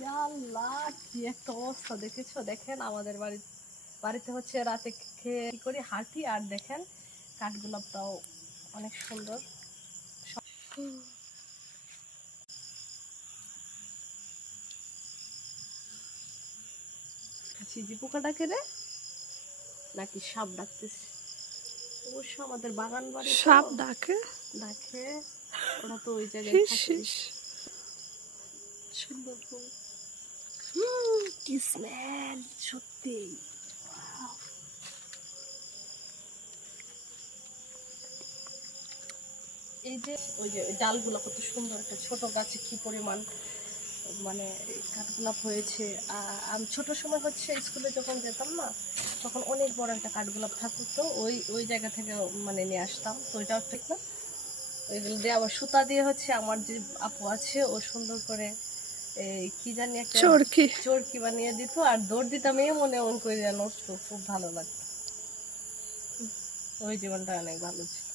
ইয়া আল্লাহ, কি একটা অবস্থা দেখেছো? দেখেন আমাদের বাড়িতে হচ্ছে রাতে খেয়ে কি করি হাঁটি, আর দেখেন কাঠগোলাপটাও অনেক সুন্দর। ঝিঝি পোকা ডাকে রে নাকি সাপ ডাকতেছে? অবশ্য আমাদের বাগান বাড়ি তো, সাপ ডাকে। ডাকে, ওরা তো ওই জায়গায় থাকে। সুন্দর ফুল, কি স্মেল সত্যি। এই যে ওই যে ডালগুলো কত সুন্দর, একটা ছোট গাছে কি পরিমাণ মানে কাঠগোলাপ হয়েছে। আমি ছোট সময় হচ্ছে স্কুলে যখন যেতাম না, তখন অনেক বড় একটা কাঠগোলাপ থাকতো, ওই ওই জায়গা থেকে মানে নিয়ে আসতাম। তো ওইটাও ঠিক না, ওইগুলো দিয়ে আবার সুতা দিয়ে হচ্ছে আমার যে আপু আছে ও সুন্দর করে এই কি জানি একটা চরকি চরকি বানিয়ে দিত, আর দৌড় দিতাম এই মনে মন করে নড়তো, খুব ভালো লাগতো। ওই জীবনটা অনেক ভালো ছিল।